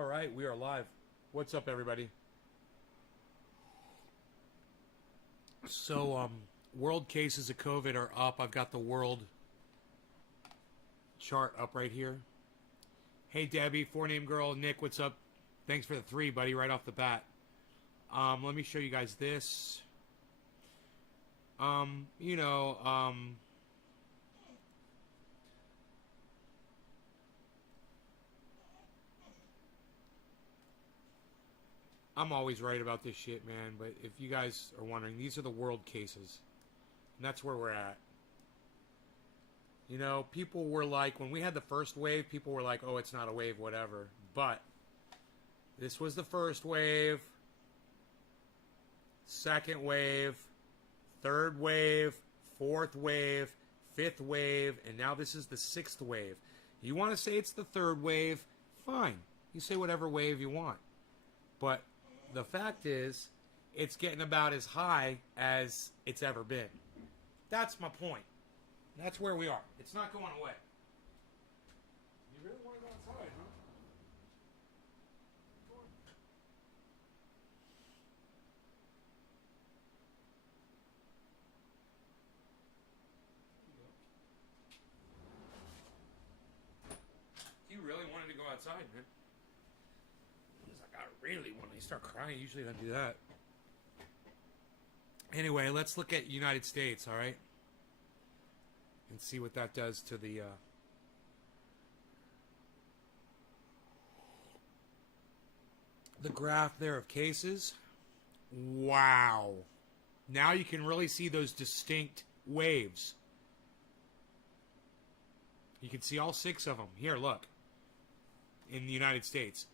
All right, we are live. What's up, everybody? So, world cases of COVID are up. I've got the world chart up right here. Hey, Debbie, four name girl, Nick, what's up? Thanks for the 3, buddy, right off the bat. Let me show you guys this. You know, I'm always right about this shit, man, but if you guys are wondering, these are the world cases. And that's where we're at. You know, people were like, when we had the first wave, people were like, oh, it's not a wave, whatever. But this was the first wave, second wave, third wave, fourth wave, fifth wave, and now this is the 6th wave. You want to say it's the 3rd wave? Fine. You say whatever wave you want. But the fact is, it's getting about as high as it's ever been. That's my point. That's where we are. It's not going away. You really want to go outside, huh? Go on. You really wanted to go outside, man. He's like, I really want to. You start crying. You usually don't do that. Anyway, let's look at United States, all right? And see what that does to the graph there of cases. Wow. Now you can really see those distinct waves. You can see all 6 of them. Here, look. In the United States.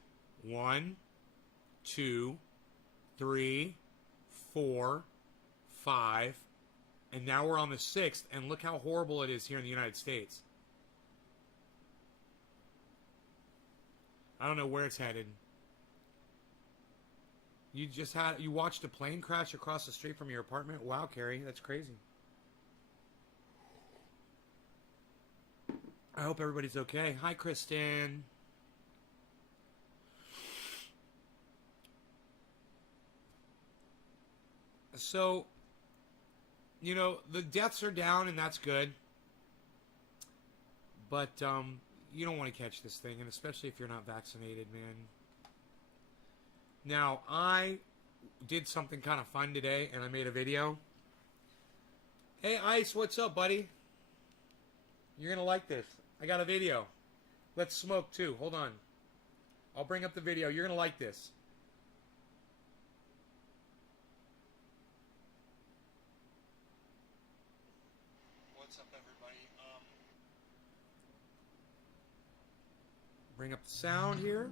1, 2, 3, 4, 5, and now we're on the 6th, and look how horrible it is here in the United States. I don't know where it's headed. You watched a plane crash across the street from your apartment? Wow, Carrie, that's crazy. I hope everybody's okay. Hi, Kristen. So, you know, the deaths are down, and that's good. But you don't want to catch this thing, and especially if you're not vaccinated, man. Now, I did something kind of fun today, and I made a video. Hey, Ice, what's up, buddy? You're going to like this. I got a video. Let's smoke, too. Hold on. I'll bring up the video. You're going to like this. What's up, everybody? Bring up the sound here.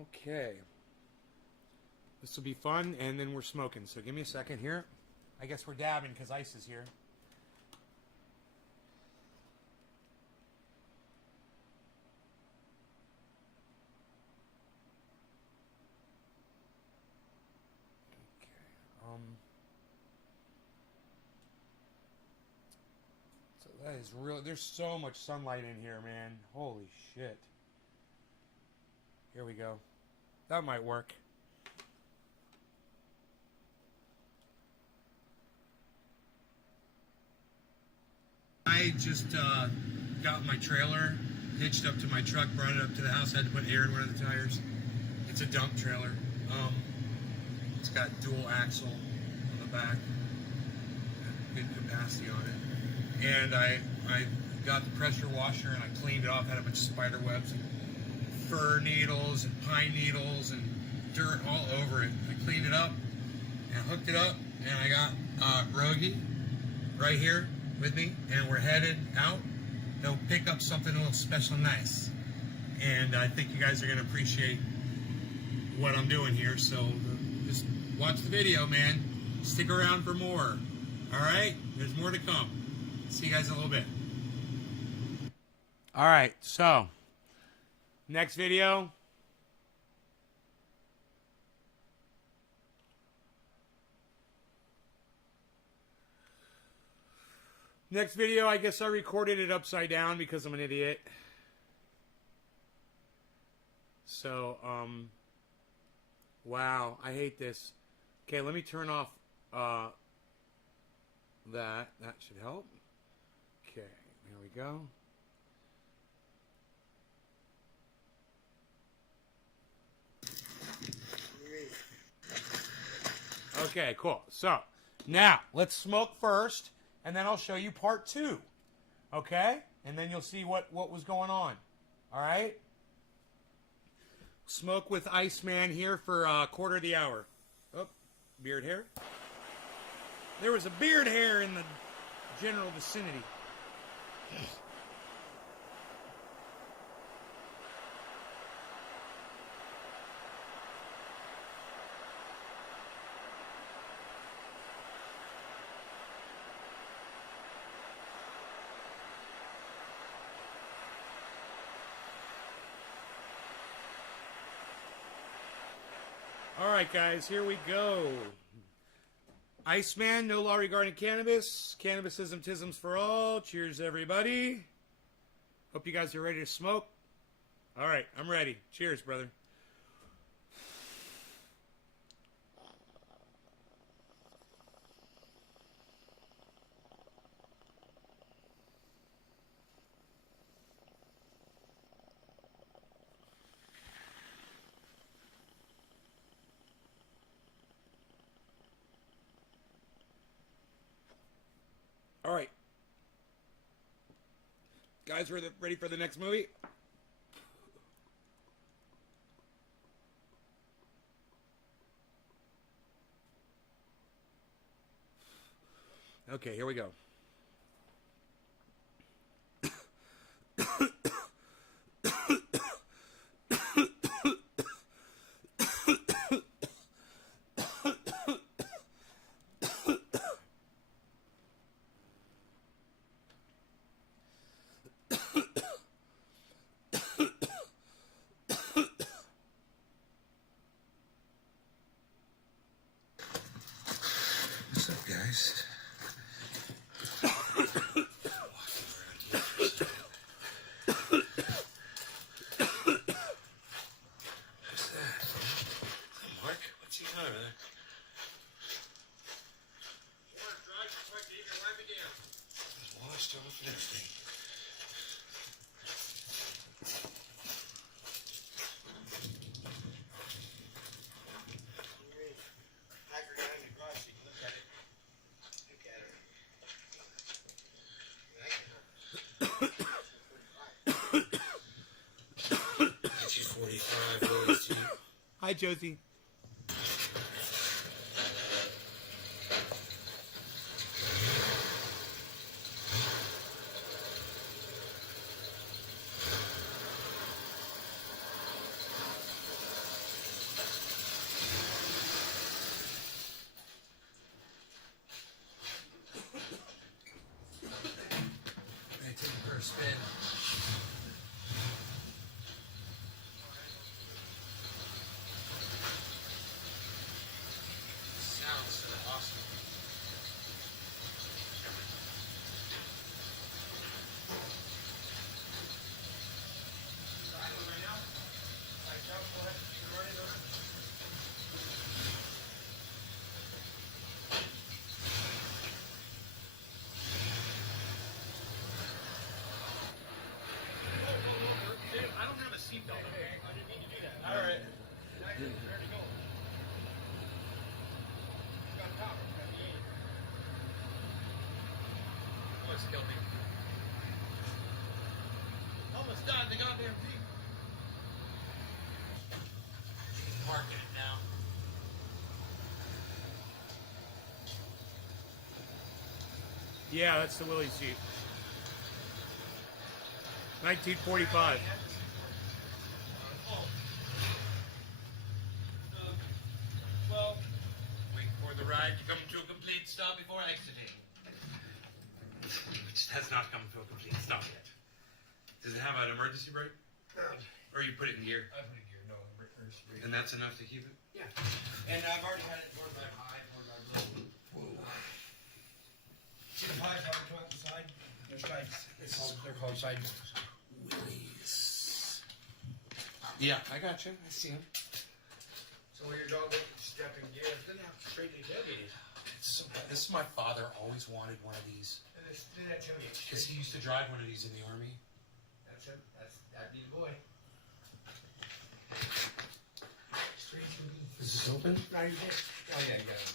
Okay. This will be fun, and then we're smoking. So give me a second here. I guess we're dabbing because Ice is here. Okay. So that is real. There's so much sunlight in here, man. Holy shit. Here we go. That might work. I just got my trailer hitched up to my truck, brought it up to the house. I had to put air in one of the tires. It's a dump trailer. It's got dual axle on the back, good capacity on it. And I got the pressure washer and I cleaned it off. Had a bunch of spider webs and fir needles and pine needles and dirt all over it. I cleaned it up and hooked it up, and I got Rogie right here with me, and we're headed out. They'll pick up something a little special and nice, and I think you guys are going to appreciate what I'm doing here. So just watch the video, man. Stick around for more. All right, there's more to come. See you guys in a little bit. All right, so next video. Next video, I guess I recorded it upside down because I'm an idiot. So, wow, I hate this. Okay, let me turn off that. That should help. Okay, there we go. Okay, cool. So, now, let's smoke first, and then I'll show you part 2. Okay? And then you'll see what was going on. All right? Smoke with Iceman here for a quarter of the hour. Oh, beard hair. There was a beard hair in the general vicinity. All right, guys, here we go. Iceman, no law regarding cannabis. Cannabisism, tisms for all. Cheers, everybody. Hope you guys are ready to smoke. All right, I'm ready. Cheers, brother. All right. Guys, ready for the next movie? Okay, here we go. What's up, guys? Hi, Josie. I take her a spin. Kill me. Almost done. The goddamn thing. Parking it now. Yeah, that's the Willie seat. 1945. Well, wait for the ride to come to a complete stop before exiting. Which has not come to a complete stop yet. Does it have an emergency brake? Or you put it in gear? I put it here. No, emergency brake. And that's enough to keep it? Yeah. And I've already had it forward drive high, forward drive low. Whoa. See the pipes on the top side? They're they're called side doors. Willies. Yeah, I got you. I see him. So when your dog gets step in gear, it doesn't have to straighten the tailgate. So, this is my father always wanted one of these. And this that tailgate. Because he used to drive one of these in the Army. That's it. That'd be the boy. Straight to me. Is this open? No, you can't. Oh yeah, you got it.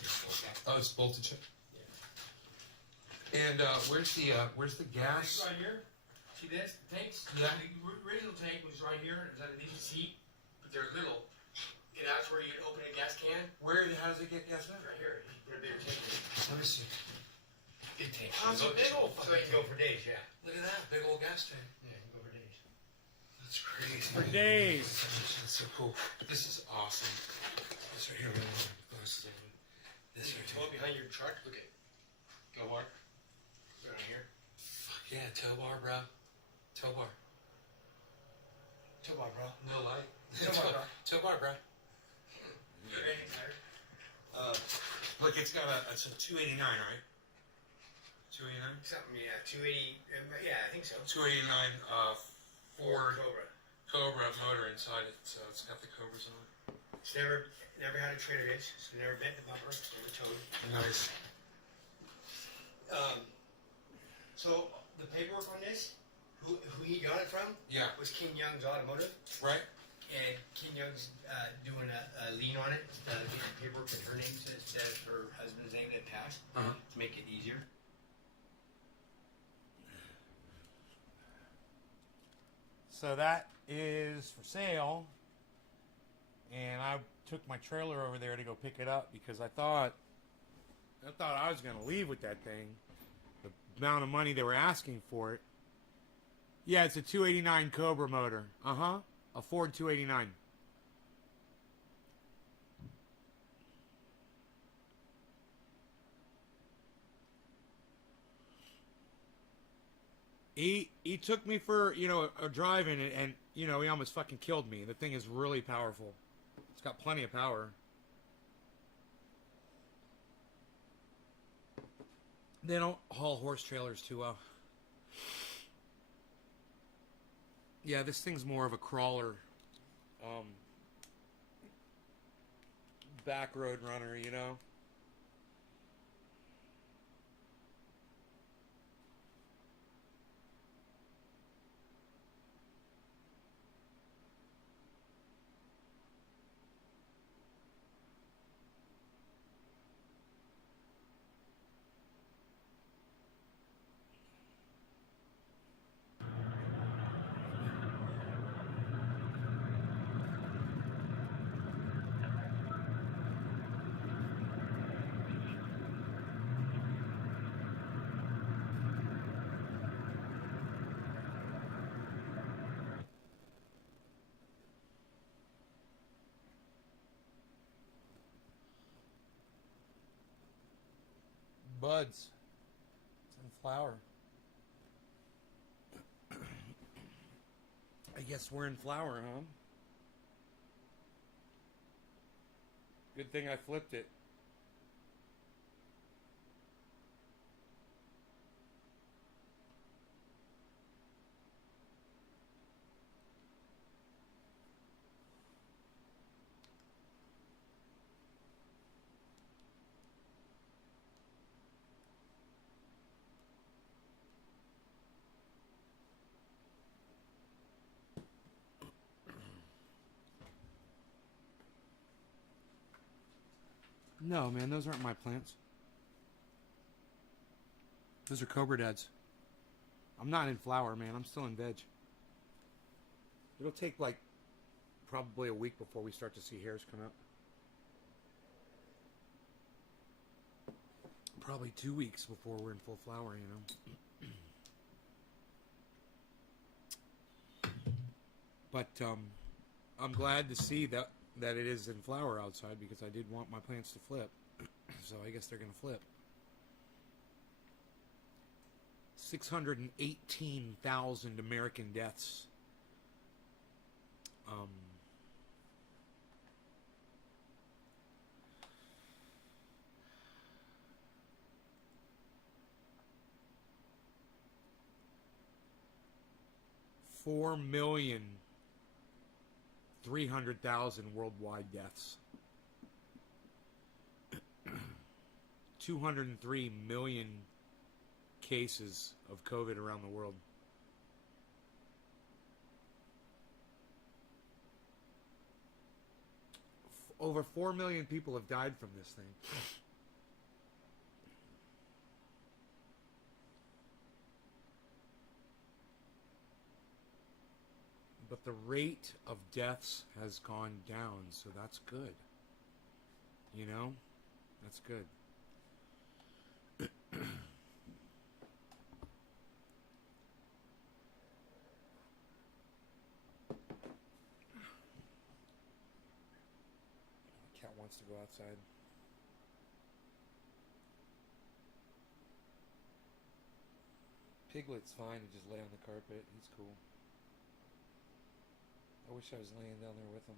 Oh, it's bolted shut. Yeah. And where's the gas? Right here. See this? The tanks? Yeah. The original tank was right here. It was underneath the seat. But they're little. And that's where you open a gas can. How does it get gas in? Right here. You put a bigger tank in. Let me see. Big tank. Oh, it's a big old So you can go for days, yeah. Look at that, big old gas tank. Yeah, you can go for days. That's crazy. For days. That's so cool. This is awesome. This right here, glasses on. This You right can tow here. it behind your truck. Look at. Go bar. Right here. Fuck yeah, tow bar, bro. Tow bar. Tow bar, bro. No light. Tow bar, bro. Tow bar, bro. Anything higher? Look, it's a 289, right? 289? Something, yeah. 280. Yeah, I think so. 289 Ford Cobra. Cobra motor inside it, so it's got the Cobras on it. It's never had a trailer hitch, so never bent the bumper, never towed. Nice. So the paperwork on this, who he got it from, Yeah. was King Young's Automotive, Right? and King Young's doing a lien on it, getting paperwork with her name instead of her husband's name that passed to make it easier. So that is for sale. And I took my trailer over there to go pick it up because I thought I was going to leave with that thing. The amount of money they were asking for it. Yeah, it's a 289 Cobra motor. Uh-huh. A Ford 289. He took me for, a drive in it, and, he almost fucking killed me. The thing is really powerful. It's got plenty of power. They don't haul horse trailers too well. Yeah, this thing's more of a crawler. Back road runner, Buds. It's in flower. I guess we're in flower, huh? Good thing I flipped it. No, man, those aren't my plants. Those are Cobra Dads. I'm not in flower, man. I'm still in veg. It'll take probably a week before we start to see hairs come out. Probably 2 weeks before we're in full flower, But I'm glad to see that it is in flower outside because I did want my plants to flip. So I guess they're going to flip. 618,000 American deaths. 4,300,000 worldwide deaths. 203 million cases of COVID around the world. Over 4 million people have died from this thing. But the rate of deaths has gone down, so that's good. You know? That's good. Cat wants to go outside. Piglet's fine to just lay on the carpet. He's cool. I wish I was laying down there with him.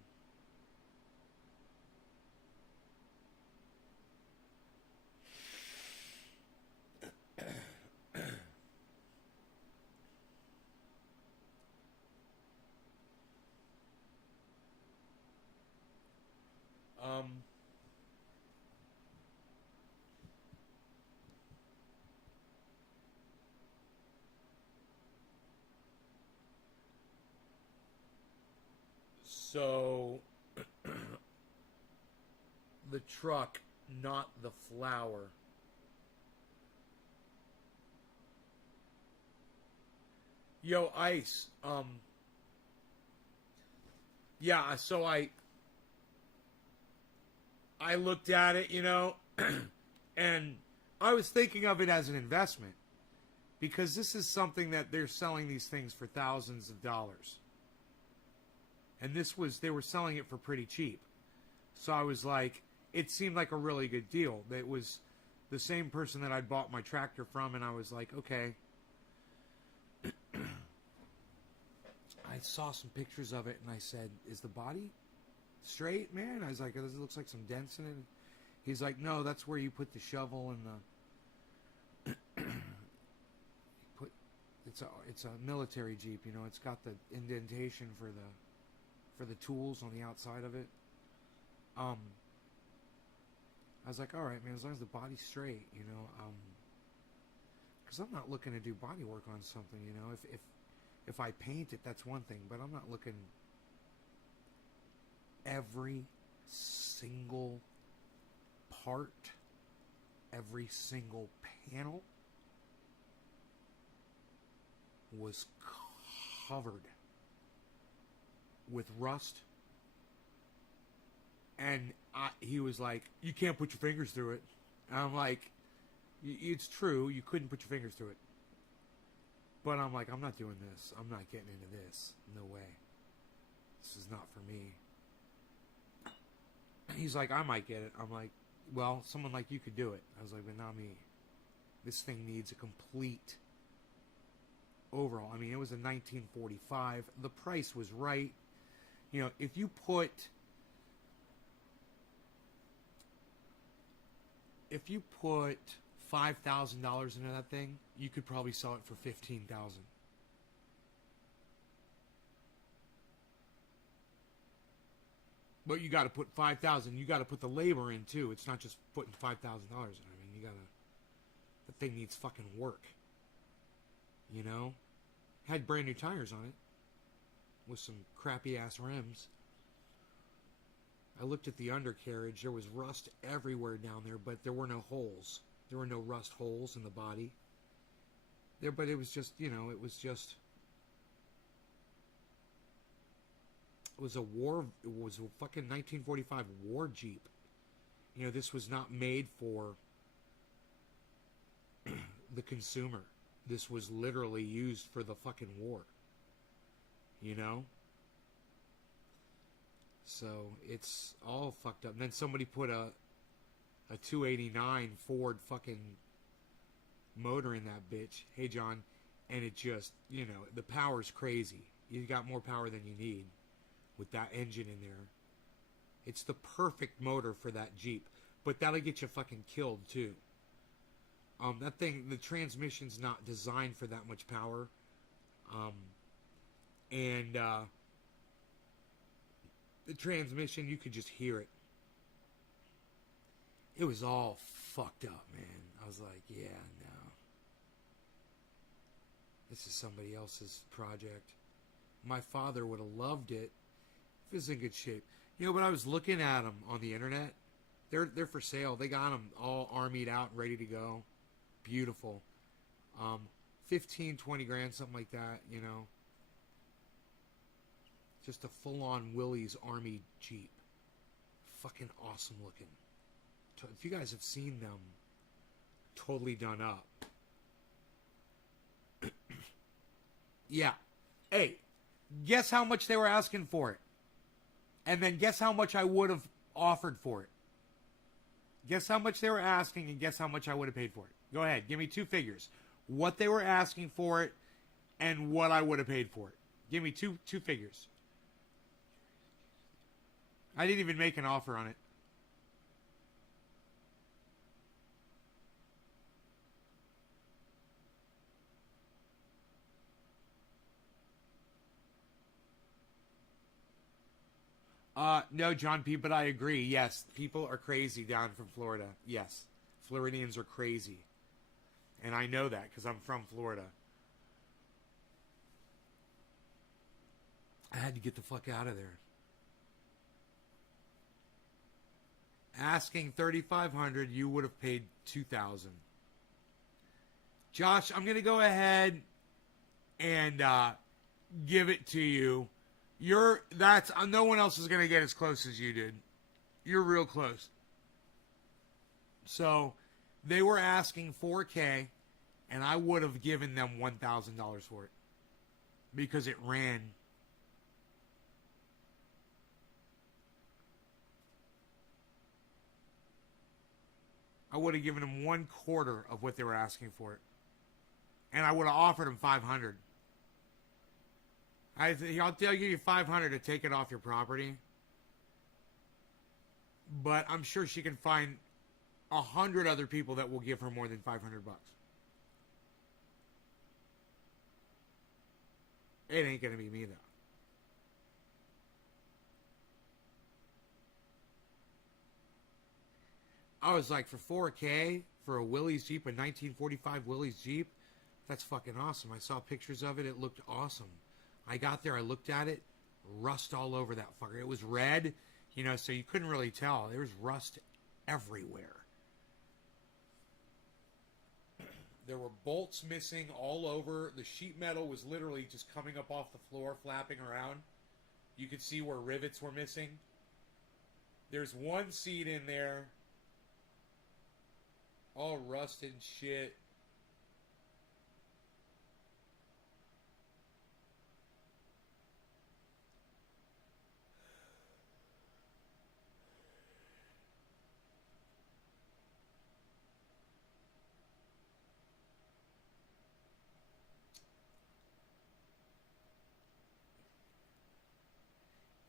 So the truck, not the flower. Yo, Ice. Yeah, so I looked at it, you know, and I was thinking of it as an investment because this is something that they're selling these things for thousands of dollars. And they were selling it for pretty cheap. So I was like, it seemed like a really good deal. It was the same person that I'd bought my tractor from, and I was like, okay. I saw some pictures of it, and I said, is the body straight, man? I was like, it looks like some dents in it. He's like, no, that's where you put the shovel and the... It's a military Jeep, you know. It's got the indentation for the tools on the outside of it. I was like, all right, man, as long as the body's straight, you know, because I'm not looking to do body work on something, you know. If I paint it, that's one thing, but I'm not looking. Every single part, every single panel was covered with rust, and he was like, you can't put your fingers through it. And I'm like, it's true, you couldn't put your fingers through it, but I'm like, I'm not doing this. I'm not getting into this. No way. This is not for me. He's like, I might get it. I'm like, well, someone like you could do it. I was like, but not me. This thing needs a complete overhaul. I mean, it was a 1945. The price was right. You know, if you put $5,000 into that thing, you could probably sell it for $15,000. But you got to put $5,000. You got to put the labor in too. It's not just putting $5,000 in. I mean, you gotta. The thing needs fucking work. You know, had brand new tires on it with some crappy ass rims. I looked at the undercarriage. There was rust everywhere down there, but there were no holes. There were no rust holes in the body. But it was just, you know, it was a fucking 1945 war Jeep. You know, this was not made for the consumer. This was literally used for the fucking war. You know? So, it's all fucked up. And then somebody put a 289 Ford fucking motor in that bitch. Hey, John. And it just, the power's crazy. You got more power than you need with that engine in there. It's the perfect motor for that Jeep. But that'll get you fucking killed, too. That thing, the transmission's not designed for that much power. The transmission, you could just hear it. It was all fucked up, man. I was like, yeah, no. This is somebody else's project. My father would have loved it if it was in good shape. But I was looking at them on the internet. They're for sale. They got them all armied out and ready to go. Beautiful. 15, 20 grand, something like that, Just a full-on Willys Army Jeep. Fucking awesome looking. If you guys have seen them, totally done up. Yeah. Hey, guess how much they were asking for it? And then guess how much I would have offered for it? Guess how much they were asking and guess how much I would have paid for it? Go ahead. Give me two figures. What they were asking for it and what I would have paid for it. Give me two figures. I didn't even make an offer on it. No, John P., but I agree. Yes, people are crazy down from Florida. Yes, Floridians are crazy. And I know that because I'm from Florida. I had to get the fuck out of there. Asking $3,500, you would have paid $2,000. Josh, I'm going to go ahead and give it to you. No one else is going to get as close as you did. You're real close. So they were asking $4,000, and I would have given them $1,000 for it because it ran. I would have given them 1/4 of what they were asking for it, and I would have offered them $500. I'll give you $500 to take it off your property, but I'm sure she can find 100 other people that will give her more than $500. It ain't gonna be me though. I was like, for $4,000 for a Willys Jeep, a 1945 Willys Jeep, that's fucking awesome. I saw pictures of it. It looked awesome. I got there, I looked at it, rust all over that fucker. It was red, so you couldn't really tell. There was rust everywhere. There were bolts missing all over. The sheet metal was literally just coming up off the floor, flapping around. You could see where rivets were missing. There's one seat in there, all rusted and shit.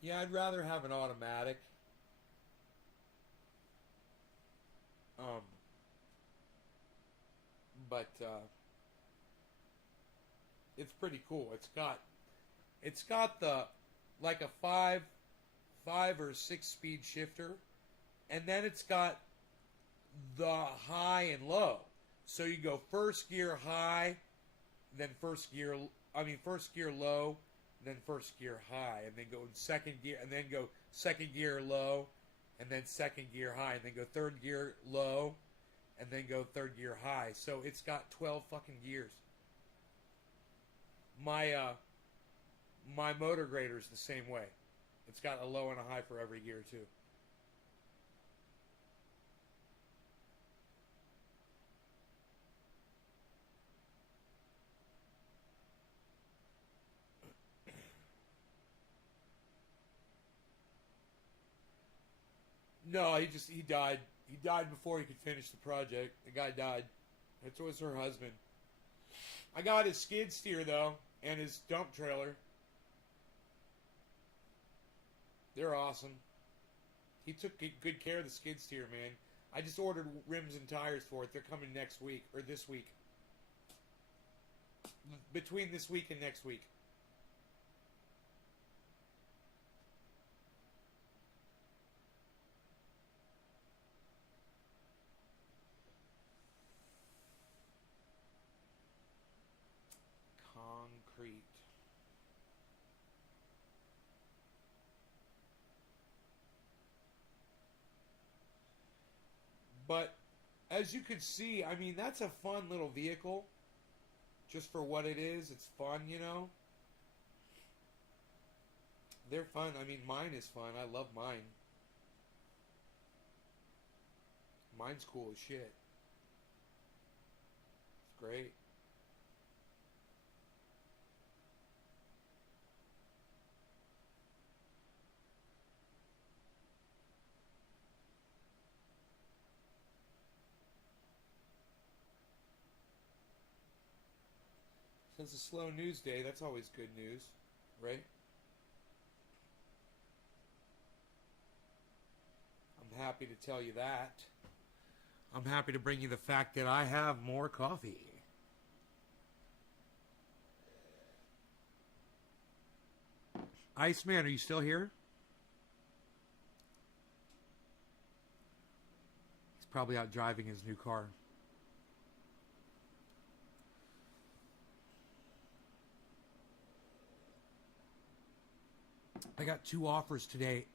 Yeah, I'd rather have an automatic. But it's pretty cool. It's got the like a 5 or 6 speed shifter, and then it's got the high and low. So you go first gear high, then first gear low, then first gear high, and then go in second gear, and then go second gear low, and then second gear high, and then go third gear low, and then go third gear high. So it's got 12 fucking gears. My motor grader's the same way. It's got a low and a high for every gear too. No, he died. He died before he could finish the project. The guy died. It was her husband. I got his skid steer, though, and his dump trailer. They're awesome. He took good care of the skid steer, man. I just ordered rims and tires for it. They're coming next week, or this week. Between this week and next week. Concrete. But as you can see, I mean, that's a fun little vehicle. Just for what it is, it's fun, you know. They're fun. I mean, mine is fun. I love mine. Mine's cool as shit. It's great. Since it's a slow news day, that's always good news, right? I'm happy to tell you that. I'm happy to bring you the fact that I have more coffee. Iceman, are you still here? He's probably out driving his new car. I got 2 offers today.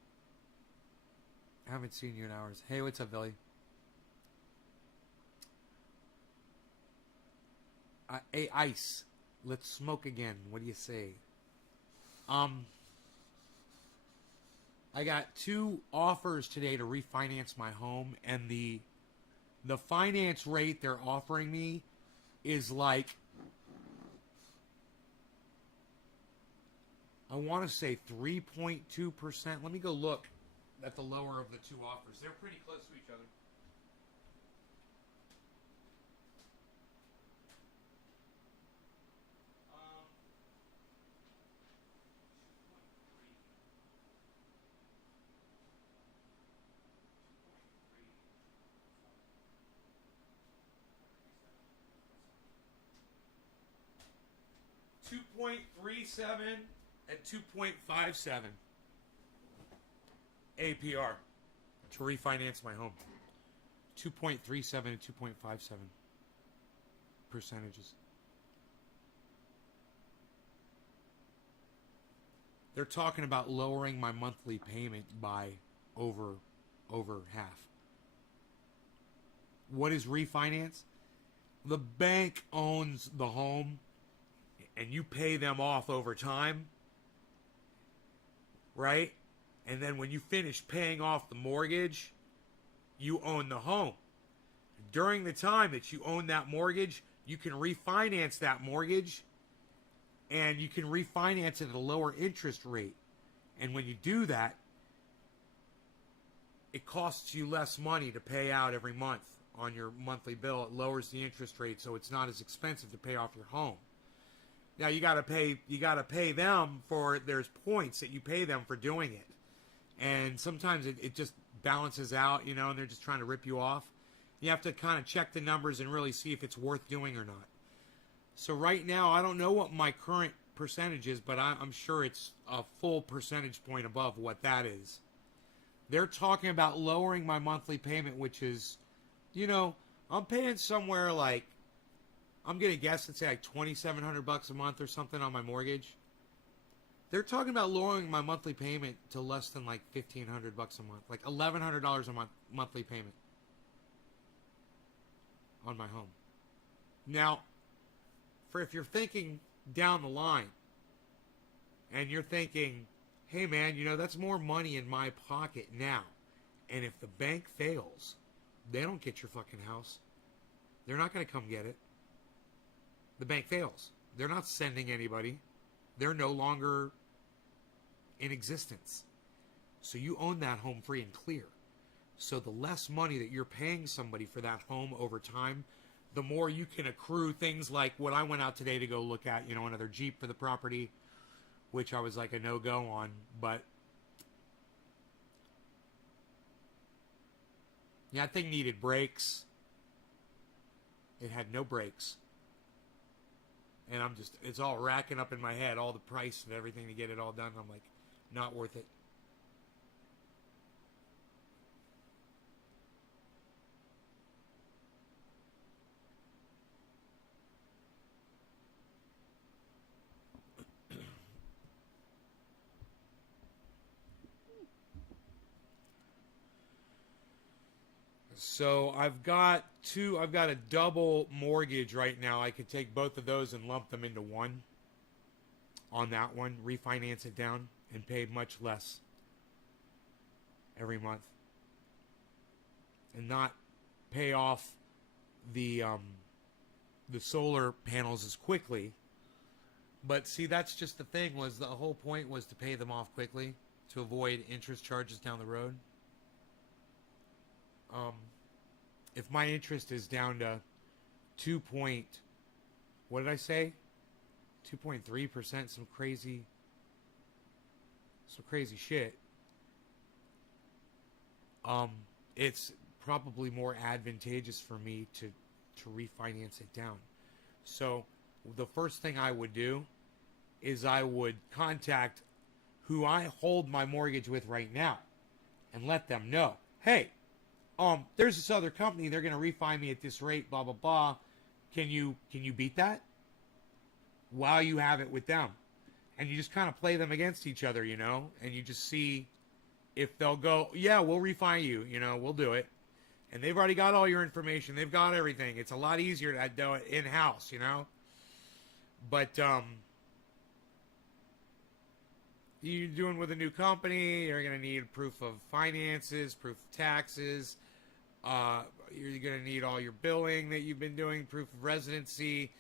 I haven't seen you in hours. Hey, what's up, Billy? Hey, Ice. Let's smoke again. What do you say? I got 2 offers today to refinance my home, and the finance rate they're offering me is like, I want to say 3.2%. Let me go look at the lower of the 2 offers. They're pretty close to each other. $2.37 and 2.57 APR to refinance my home. 2.37 and 2.57 percentages. They're talking about lowering my monthly payment by over half. What is refinance? The bank owns the home and you pay them off over time, right? And then when you finish paying off the mortgage, you own the home. During the time that you own that mortgage, you can refinance that mortgage, and you can refinance it at a lower interest rate. And when you do that, it costs you less money to pay out every month on your monthly bill. It lowers the interest rate, so it's not as expensive to pay off your home. Now you gotta pay them for, there's points that you pay them for doing it. And sometimes it just balances out, you know, and they're just trying to rip you off. You have to kind of check the numbers and really see if it's worth doing or not. So right now, I don't know what my current percentage is, but I'm sure it's a full percentage point above what that is. They're talking about lowering my monthly payment, which is, you know, I'm paying somewhere like, I'm going to guess, let's say like $2,700 a month or something on my mortgage. They're talking about lowering my monthly payment to less than like $1,500 a month, like $1,100 a month monthly payment on my home. Now, for if you're thinking down the line and you're thinking, hey man, you know, that's more money in my pocket now. And if the bank fails, they don't get your fucking house. They're not going to come get it. The bank fails. They're not sending anybody. They're no longer in existence. So you own that home free and clear. So the less money that you're paying somebody for that home over time, the more you can accrue things like what I went out today to go look at, you know, another Jeep for the property, which I was like a no-go on, but yeah, that thing needed brakes. It had no brakes. And it's all racking up in my head, all the price and everything to get it all done. I'm like, not worth it. So I've got a double mortgage right now. I could take both of those and lump them into one on that one, refinance it down, and pay much less every month. And not pay off the solar panels as quickly. But see, that's just the thing, was the whole point was to pay them off quickly to avoid interest charges down the road. If my interest is down to 2.3%, some crazy shit. It's probably more advantageous for me to refinance it down. So the first thing I would do is I would contact who I hold my mortgage with right now and let them know, hey, there's this other company, they're going to refi me at this rate, blah, blah, blah. Can you beat that? While you have it with them. And you just kind of play them against each other, you know, and you just see if they'll go, yeah, we'll refi you, you know, we'll do it. And they've already got all your information. They've got everything. It's a lot easier to do it in-house, you know. But you're doing with a new company, you're going to need proof of finances, proof of taxes. You're going to need all your billing that you've been doing, proof of residency.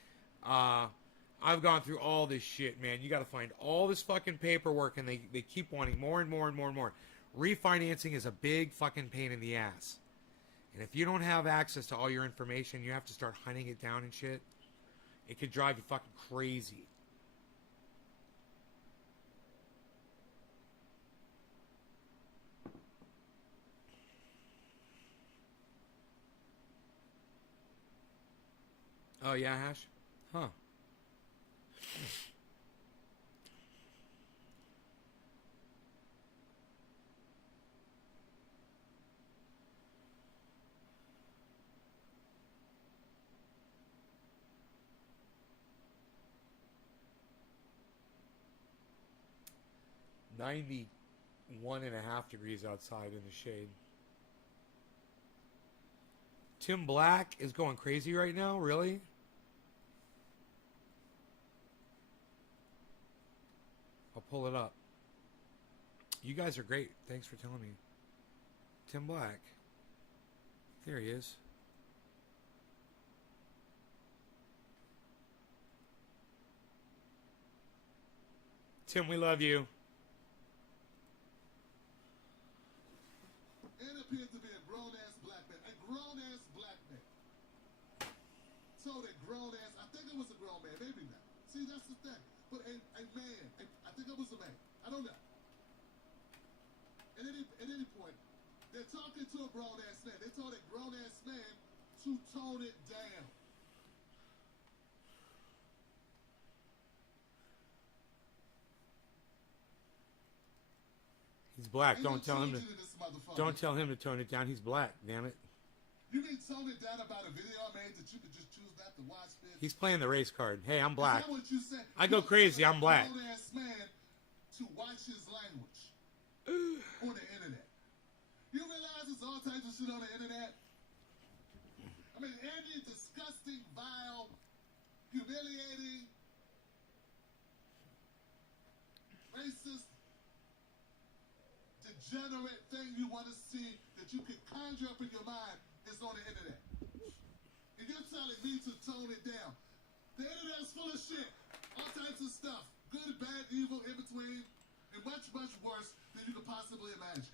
I've gone through all this shit, man. You got to find all this fucking paperwork, and they keep wanting more and more and more and more. Refinancing is a big fucking pain in the ass. And if you don't have access to all your information, you have to start hunting it down and shit. It could drive you fucking crazy. Oh, yeah, Hash? Huh. $91.5 degrees outside in the shade. Tim Black is going crazy right now? Really? I'll pull it up. You guys are great. Thanks for telling me. Tim Black. There he is. Tim, we love you. And appeared to be a grown-ass black man. A grown-ass black man. Told a grown-ass, I think it was a grown man, maybe not. See, that's the thing. But a man, I think it was a man. I don't know. At any point, they're talking to a grown-ass man. They told a grown-ass man to tone it down. He's black. Ain't no Don't tell him to. changing in this motherfucker. Don't tell him to tone it down. He's black. Damn it. You mean tone it down about a video I made that you could just choose not to watch, bitch? He's playing the race card. Hey, I'm black. Is that what you said? I go crazy. I'm black. You grown-ass man to watch his language on the internet. You realize there's all types of shit on the internet? I mean, any disgusting, vile, humiliating, racist, degenerate thing you want to see that you can conjure up in your mind is on the internet. And you're telling me to tone it down. The internet's full of shit. All types of stuff. Good, bad, evil, in between. And much, much worse than you could possibly imagine.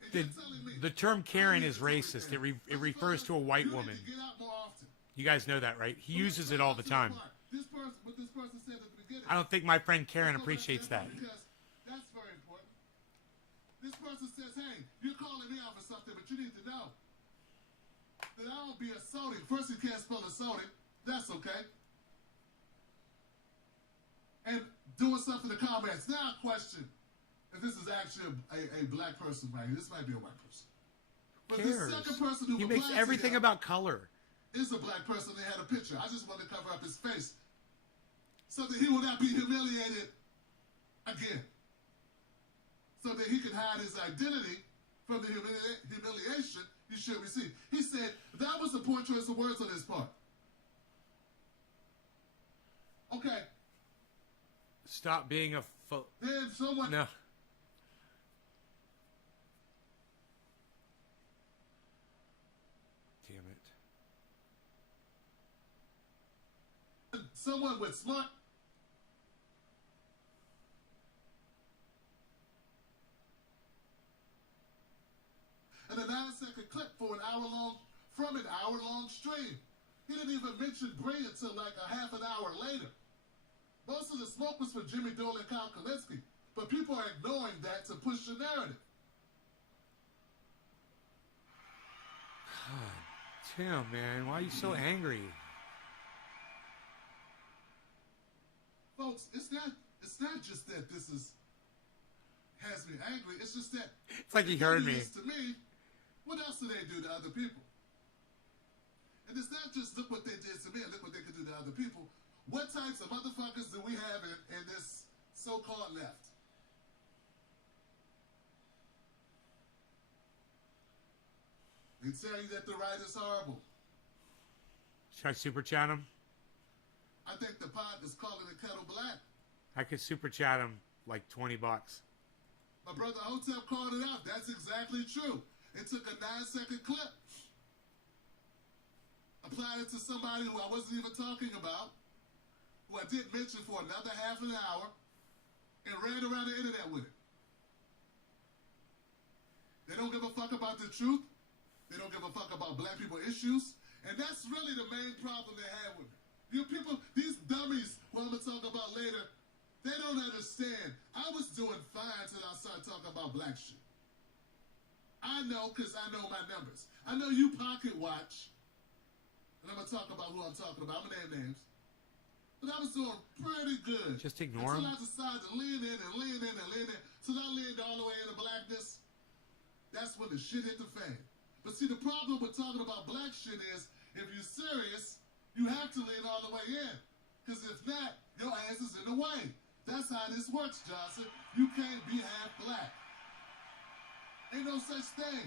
And you're telling me The term Karen is I need to tone it racist. down. It refers to a white You woman. need to get out more often. You guys know that, right? He uses it all the time. This person, what this person said at the beginning. I don't think my friend Karen Let's go back appreciates to that. Because that's very important. This person says, hey, you're calling me out for something, but you need to know that I don't be assaulting. First, you can't spell assaulting. That's okay. And doing something to comments. Now I question if this is actually a black person right here. This might be a white person. But Who the cares? second person who He makes replied to everything him about color. is a black person. They had a picture. I just wanted to cover up his face so that he will not be humiliated again. So that he can hide his identity from the humiliation he should receive. He said that was a poor choice of words on his part. Okay. Stop being a Then someone. no. Damn it. Someone with smart. And a 9-second clip for an hour-long stream. He didn't even mention Bray until like a half an hour later. Most of the smoke was for Jimmy Dole and Kyle Kalinske, but people are ignoring that to push the narrative. God, Tim, man, why are you so angry? Folks, it's not just that this has me angry. It's just that It's like he heard me. To me, what else do they do to other people? And it's not just look what they did to me and look what they could do to other people. What types of motherfuckers do we have in this so-called left? They tell you that the right is horrible. Should I super chat him? I think the pot is calling the kettle black. I could super chat him like $20. My brother Hotep called it out. That's exactly true. It took a 9-second clip. Applied it to somebody who I wasn't even talking about, who I didn't mention for another half an hour, and ran around the internet with it. They don't give a fuck about the truth. They don't give a fuck about black people issues. And that's really the main problem they have with me. You people, these dummies, who I'm going to talk about later, they don't understand. I was doing fine until I started talking about black shit. I know because I know my numbers. I know you pocket watch. And I'm going to talk about who I'm talking about. I'm going to name names. But I was doing pretty good. Just ignore until him. I decided to lean in and lean in and lean in. Till I leaned all the way into blackness. That's when the shit hit the fan. But see, the problem with talking about black shit is, if you're serious, you have to lean all the way in. Because if not, your ass is in the way. That's how this works, Johnson. You can't be half black. Ain't no such thing.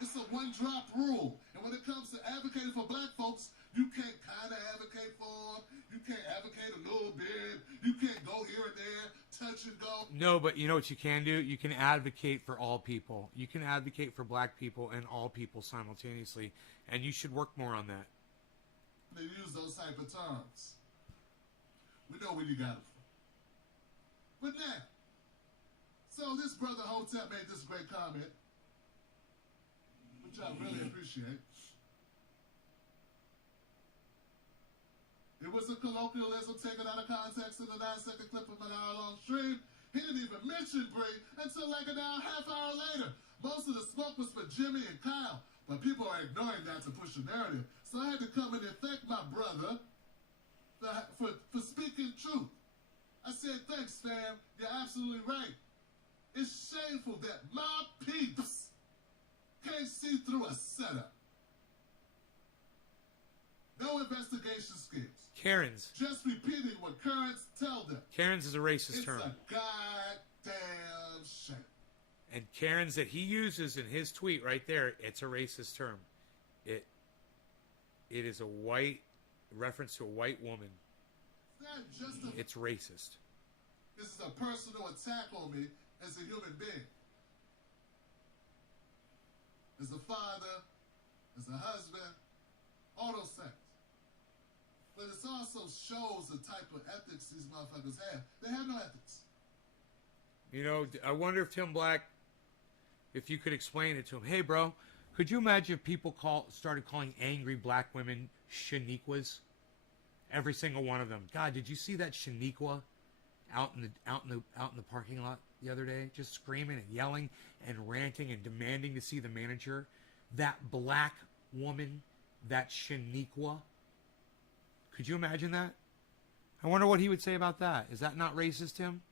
It's a one-drop rule. And when it comes to advocating for black folks, you can't kind of advocate for them. You can't advocate a little bit. You can't go here and there, touch and go. No, but you know what you can do? You can advocate for all people. You can advocate for black people and all people simultaneously. And you should work more on that. They use those type of terms. We know where you got it from. But now, so this brother Hotep made this great comment, which I really appreciate. It was a colloquialism taken out of context in the 9-second clip of an hour-long stream. He didn't even mention Bree until like an hour, half hour later. Most of the smoke was for Jimmy and Kyle, but people are ignoring that to push the narrative. So I had to come in and thank my brother for speaking truth. I said, thanks, fam. You're absolutely right. It's shameful that my peeps can't see through a setup. No investigation skills. Karens. Just repeating what currents tell them. Karens is a racist It's term. a goddamn shame. And Karens that he uses in his tweet right there, it's a racist term. It is a white reference to a white woman. It's not just a... It's racist. This is a personal attack on me as a human being. As a father, as a husband, all those things. But it also shows the type of ethics these motherfuckers have. They have no ethics. You know, I wonder if Tim Black, if you could explain it to him. Hey, bro, Could you imagine if people started calling angry black women Shaniquas? Every single one of them. God, did you see that Shaniqua out in the parking lot the other day, just screaming and yelling and ranting and demanding to see the manager? That black woman, that Shaniqua. Could you imagine that? I wonder what he would say about that. Is that not racist, Tim?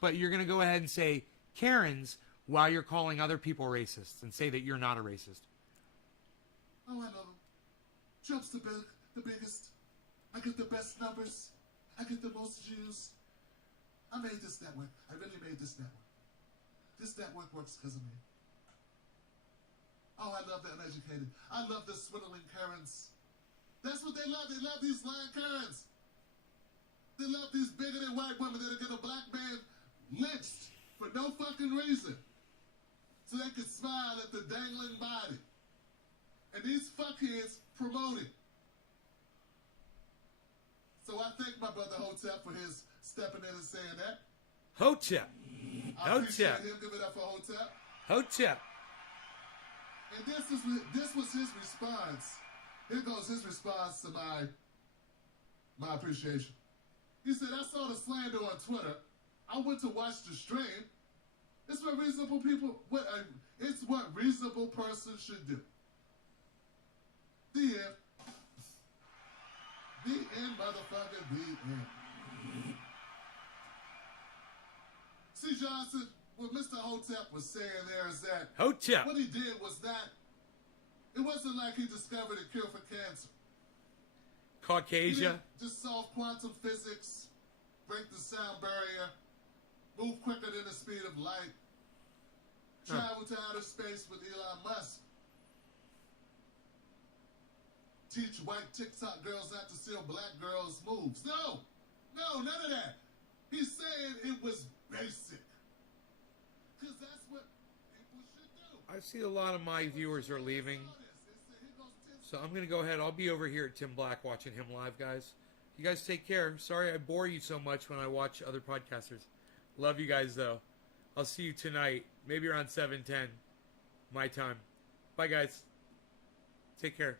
But you're going to go ahead and say Karens while you're calling other people racists and say that you're not a racist. Oh, I know. Trump's the biggest. I get the best numbers. I get the most views. I made this network. I really made this network. This network works because of me. Oh, I love the uneducated. I love the swindling Karens. That's what they love. They love these lying Karens. They love these bigoted white women that are getting a black man lynched for no fucking reason. So they can smile at the dangling body. And these fuckheads promote it. So I thank my brother Hotep for his stepping in and saying that. Hotep. I appreciate Hotep. him giving up for Hotep. Hotep. And this was his response. Here goes his response to my appreciation. He said, I saw the slander on Twitter. I went to watch the stream. It's what reasonable people, it's what reasonable persons should do. The end. The end, motherfucker, the end. See, Johnson, what Mr. Hotep was saying there is that Hotep. what he did was not, it wasn't like he discovered a cure for cancer. He Caucasia. didn't just solve quantum physics, break the sound barrier, move quicker than the speed of light, travel to outer space with Elon Musk, teach white TikTok girls not to steal black girls' moves. No, none of that. He's saying it was basic. Because that's what people should do. I see a lot of my viewers are leaving. So I'm going to go ahead. I'll be over here at Tim Black watching him live, guys. You guys take care. Sorry I bore you so much when I watch other podcasters. Love you guys, though. I'll see you tonight, maybe around 7:10 my time. Bye, guys. Take care.